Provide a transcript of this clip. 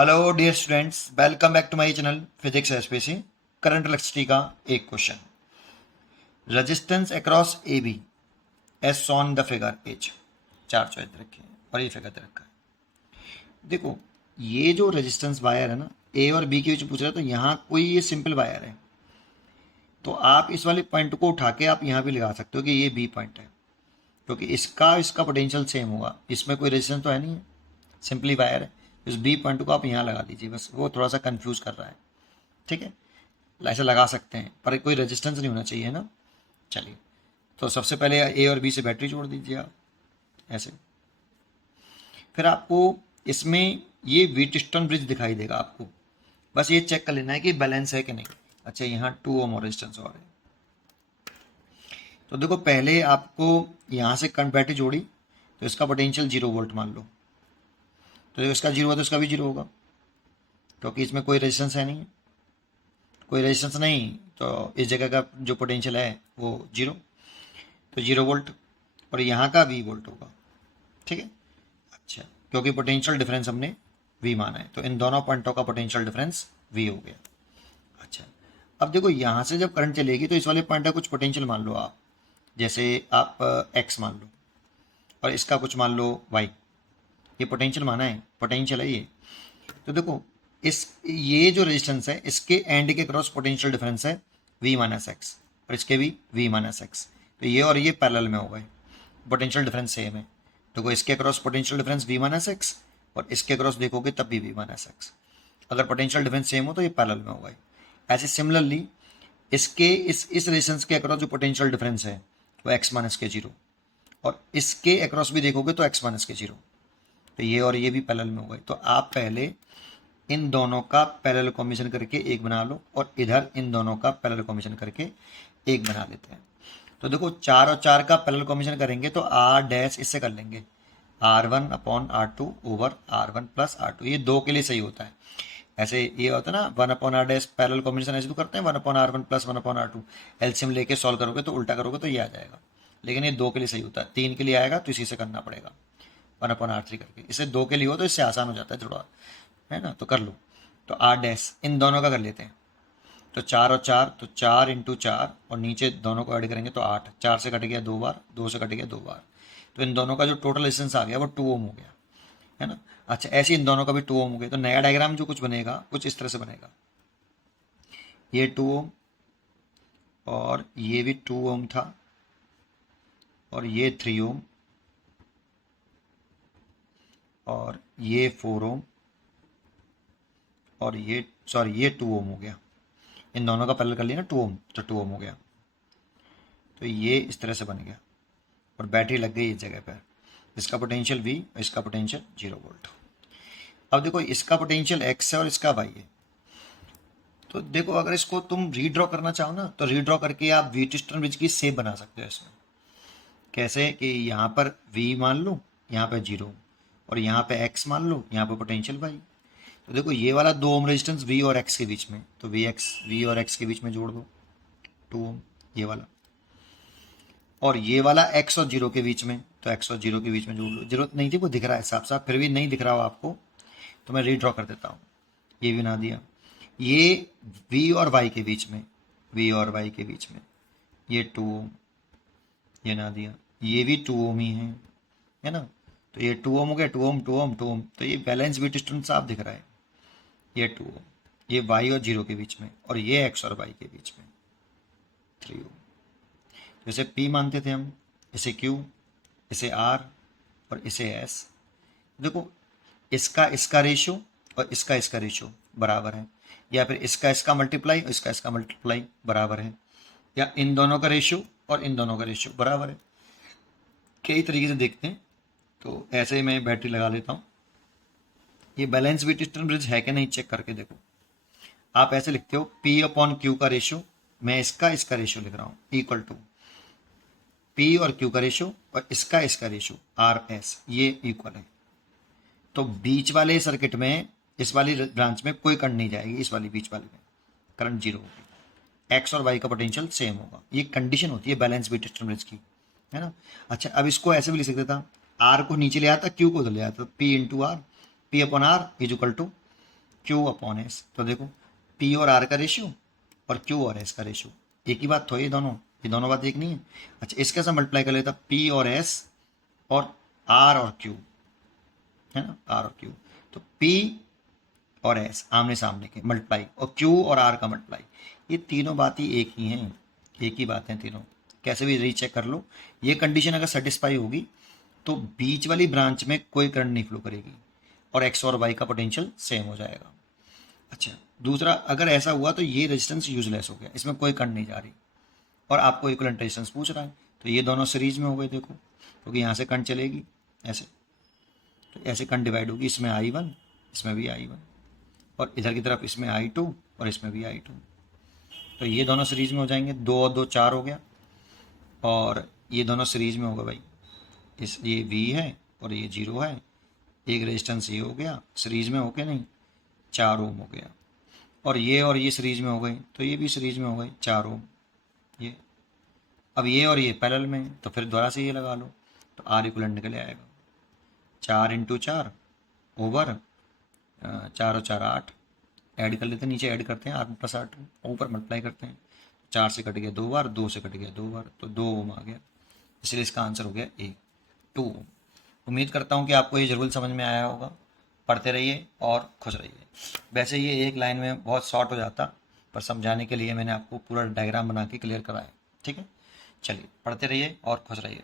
Hello dear students, welcome back to my channel physics SPC. Current electricity का एक question. Resistance across A B as shown the figure H. चार choice रखे हैं और ये figure दे रखा है। देखो, ये जो रेजिस्टेंस वायर है ना, ए और बी के बीच पूछ रहा है, तो यहाँ कोई ये सिंपल वायर है, तो आप इस वाले पॉइंट को उठा के आप यहाँ भी लगा सकते हो कि ये बी पॉइंट है, क्योंकि इसका इसका पोटेंशियल सेम होगा। इसमें कोई रेजिस्टेंस तो है नहीं है, सिंपली वायर है। इस बी पॉइंट को आप यहाँ लगा दीजिए, बस वो थोड़ा सा कंफ्यूज कर रहा है। ठीक है, ऐसे लगा सकते हैं पर कोई रेजिस्टेंस नहीं होना चाहिए ना। चलिए, तो सबसे पहले ए और बी से बैटरी जोड़ दीजिए आप ऐसे। फिर आपको इसमें ये व्हीटस्टोन ब्रिज दिखाई देगा आपको, बस ये चेक कर लेना है कि बैलेंस है कि नहीं। अच्छा, यहाँ 2 ओम रेजिस्टेंस और है। तो देखो, पहले आपको यहाँ से करंट बैटरी जोड़ी, तो इसका पोटेंशियल 0 वोल्ट मान लो। तो इसका 0 है तो इसका भी 0 होगा, क्योंकि इसमें कोई रेजिस्टेंस है नहीं। कोई रेजिस्टेंस नहीं, तो इस जगह का जो पोटेंशियल है वो 0, तो 0 वोल्ट। और यहाँ का V वोल्ट होगा। ठीक है, अच्छा, क्योंकि पोटेंशियल डिफरेंस हमने V माना है, तो इन दोनों पॉइंटों का पोटेंशियल डिफरेंस V हो गया। अच्छा, अब देखो, यहाँ से जब करंट चलेगी तो इस वाले पॉइंट का कुछ पोटेंशियल मान लो आप, जैसे आप X मान लो, और इसका कुछ मान लो Y। ये पोटेंशियल माना है, पोटेंशियल है ये। तो देखो, इस ये जो रेजिस्टेंस है, इसके एंड के क्रॉस पोटेंशियल डिफरेंस है V माइनस एक्स, और इसके भी V माइनस एक्स। तो ये और ये पैरेलल में हो गए, पोटेंशियल डिफरेंस सेम है। देखो, इसके cross potential difference V minus x, और इसके क्रॉस देखोगे तब भी V माइनस एक्स। अगर पोटेंशियल डिफरेंस सेम हो तो ये पैरेलल में हो गए। ऐसे सिमिलरली इसके इस रेजिस्टेंस के अक्रॉस जो पोटेंशियल डिफरेंस है वो x माइनस के 0, और इसके अक्रॉस भी देखोगे तो x माइनस के 0। तो ये और ये भी पैरेलल में हो गए। तो आप पहले इन दोनों का पैरेलल कॉम्बिनेशन करके एक बना लो, और इधर इन दोनों का पैरेलल कॉम्बिनेशन करके एक बना लेते हैं। तो देखो, 4 और 4 का पैरेलल कॉम्बिनेशन करेंगे तो r डैश इससे कर लेंगे r1 upon r2 over r1 plus r2। ये 2 के लिए सही होता है। ऐसे ये होता है ना, 1 upon r dash parallel combination ऐसे तो करते हैं, 1 upon r1 plus 1 upon r2। LCM लेके सॉल्व करोगे तो उल्टा करोगे तो ये आ जाएगा, लेकिन ये 2 के लिए सही होता है। 3 के लिए आएगा तो इसी से करना पड़ेगा, 1 अपॉन r3 करके। इसे 2 के लिए हो तो इससे आसान हो जाता है थोड़ा, है ना। तो कर लो, तो r डैश इन दोनों का कर लेते हैं। तो 4 और 4, तो 4 इंटू 4, और नीचे दोनों को ऐड करेंगे तो 8। 4 से कट गया 2 बार, 2 से कट गया 2 बार, तो इन दोनों का जो टोटल रेजिस्टेंस आ गया वो 2 ओम हो गया, है ना। अच्छा, ऐसे इन दोनों का भी 2 ओम हो गया। तो नया डायग्राम जो कुछ बनेगा कुछ इस तरह से बनेगा, ये 2 ओम, और ये भी 2 ओम था, और ये 3 ओम, और ये 4 ओम, और ये सॉरी ये 2 ओम हो गया। इन दोनों का पैरेलल कर लिया ना 2 ओम, तो 2 ओम हो गया। तो ये इस तरह से बन गया, और बैटरी लग गई इस जगह पर। इसका पोटेंशियल V, इसका पोटेंशियल 0 वोल्ट। अब देखो, इसका पोटेंशियल X है और इसका Y है। तो देखो, अगर इसको तुम रीड्रॉ करना चाहो ना, तो रीड्रॉ करके आप व्हीटस्टोन ब्रिज की शेप बना सकते हो इसमें। कैसे कि यहाँ पर V मान लो, यहाँ पे 0, और यहाँ पे X मान लो, यहाँ पे पोटेंशियल Y। तो देखो, ये वाला 2 ओम रेजिस्टेंस V और X के बीच में, तो V और X के बीच में जोड़ दो 2 ओम, ये वाला। और ये वाला X और 0 के बीच में, तो X और 0 के बीच में जोड़ लो। जरूरत नहीं थी, वो दिख रहा है साफ साफ, फिर भी नहीं दिख रहा हो आपको तो मैं रीड्रॉ कर देता हूँ। ये भी बना दिया। ये V और Y के बीच में, V और Y के बीच में ये 2 ओम, ये ना दिया। ये भी 2 ओम ही है ना। तो ये 2 ओम हो गया, 2 ओम 2 ओम 2 ओम, तो ये बैलेंस व्हीटस्टोन साफ दिख रहा है। ये 2 ओम, ये Y और 0 के बीच में, और ये X और Y के बीच में 3 ओम। तो इसे P मानते थे हम, इसे Q, इसे R, और इसे S। देखो, इसका रेशियो और इसका रेशियो बराबर है, या फिर इसका मल्टीप्लाई और इसका मल्टीप्लाई बराबर है, या इन दोनों का रेशियो और इन दोनों का रेशियो बराबर है। कई तरीके से देखते हैं। तो ऐसे ही मैं बैटरी लगा लेता हूँ। ये बैलेंस व्हीटस्टोन ब्रिज है कि नहीं चेक करके देखो। आप ऐसे लिखते हो P अपॉन Q का रेशियो, मैं इसका रेशियो लिख रहा हूँ, इक्वल टू P और Q का रेशियो और इसका रेशियो RS, ये इक्वल है। तो बीच वाले सर्किट में, इस वाली ब्रांच में कोई करंट नहीं जाएगी, इस वाली बीच वाले में करंट 0 होगी। X और Y का पोटेंशियल सेम होगा। ये कंडीशन होती है बैलेंस व्हीटस्टोन ब्रिज की, है ना। अच्छा, अब इसको ऐसे भी लिख सकते था, R को नीचे ले आता, Q को उधर ले आता, P into R, P upon R is equal to Q upon S। तो देखो P और R का रेशियो और Q और S का रेशियो एक ही बात तो है, ये दोनों बात एक नहीं है। अच्छा इसके साथ मल्टीप्लाई कर लेता P और S और R और Q, है ना, R और Q। तो P और S आमने सामने के मल्टीप्लाई और Q और R का मल्टीप्लाई, ये तीनों बात ही एक ही हैं, एक ही बात है तीनों, कैसे भी रीचेक कर लो। ये कंडीशन अगर सेटिस्फाई होगी तो बीच वाली ब्रांच में कोई करंट नहीं फ्लो करेगी और एक्स और वाई का पोटेंशियल सेम हो जाएगा। अच्छा दूसरा, अगर ऐसा हुआ तो ये रेजिस्टेंस यूजलेस हो गया, इसमें कोई करंट नहीं जा रही और आपको इक्विवेलेंट रेजिस्टेंस पूछ रहा है, तो ये दोनों सीरीज में हो गए देखो, क्योंकि यहाँ से करंट चलेगी ऐसे, तो ऐसे करंट डिवाइड होगी, इसमें I1 इसमें भी I1 और इधर की तरफ इसमें I2 और इसमें भी I2, तो ये दोनों सीरीज में हो जाएंगे, 2 और 2 4 हो गया और ये दोनों सीरीज में होगा भाई, इस ये V है और ये 0 है, एक रेजिस्टेंस ये हो गया सीरीज में हो के नहीं, 4 ओम हो गया और ये सीरीज में हो गई तो ये भी सीरीज में हो गई 4 ओम। ये अब ये और ये पैरेलल में है, तो फिर दोबारा से ये लगा लो तो R इक्विवेलेंट निकल आएगा 4 इंटू 4 ओवर 4 और 4 8, ऐड कर लेते हैं, नीचे ऐड करते हैं 8 प्लस 8, ऊपर मल्टीप्लाई करते हैं, 4 से कट गया 2 बार, 2 से कट गया 2 बार, तो 2 ओम आ गया, इसलिए इसका आंसर हो गया ए 2 ओम। उम्मीद करता हूँ कि आपको ये जरूर समझ में आया होगा, पढ़ते रहिए और खुश रहिए। वैसे ये एक लाइन में बहुत शॉर्ट हो जाता, पर समझाने के लिए मैंने आपको पूरा डायग्राम बना के क्लियर कराया, ठीक है। चलिए पढ़ते रहिए और खुश रहिए।